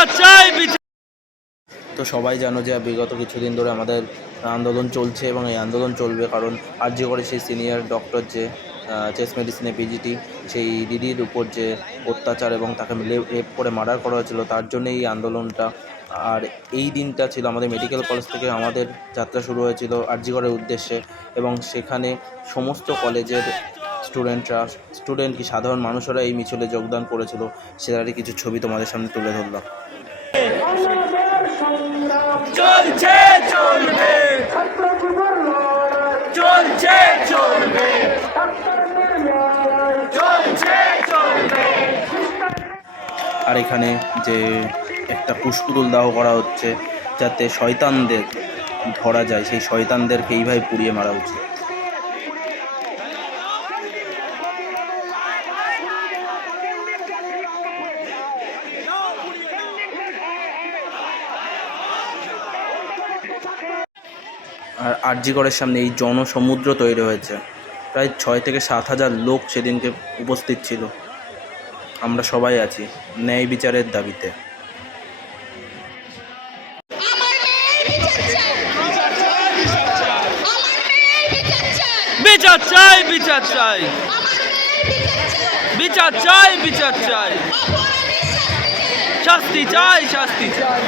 বিচার চাই। তো সবাই জানো যে বিগত কিছুদিন ধরে আমাদের আন্দোলন চলছে এবং এই আন্দোলন চলবে, কারণ আরজি করে সেই সিনিয়র ডক্টর যে চেস্ট মেডিসিনে পিজিটি, সেই দিদির উপর যে অত্যাচার এবং তাকে রেপ করে মার্ডার করা হয়েছিল, তার জন্যই এই আন্দোলনটা। আর এই দিনটা ছিল আমাদের মেডিকেল কলেজ থেকে আমাদের যাত্রা শুরু হয়েছিল আরজি করের উদ্দেশ্যে, এবং সেখানে সমস্ত কলেজের স্টুডেন্ট কি সাধারণ মানুষেরা এই মিছিলে যোগদান করেছিল। সেটারই কিছু ছবি তোমাদের সামনে তুলে ধরলাম। চলছে চলবে, চলছে চলবে, চলছে চলবে। আর এখানে যে একটা পুষ্পদুল দাহ করা হচ্ছে যাতে শয়তানদের ধরা যায়, সেই শয়তানদেরকে এইভাবে পুড়িয়ে মারা উচিত। আর আরজি করের সামনে এই জনসমুদ্র তৈরি হয়েছে, প্রায় 6 থেকে 7 হাজার লোক সেদিনকে উপস্থিত ছিল। আমরা সবাই আছি ন্যায় বিচারের দাবিতে। বিচার চাই, বিচার চাই, বিচার চাই, বিচার চাই, শাস্তি চাই, শাস্তি চাই।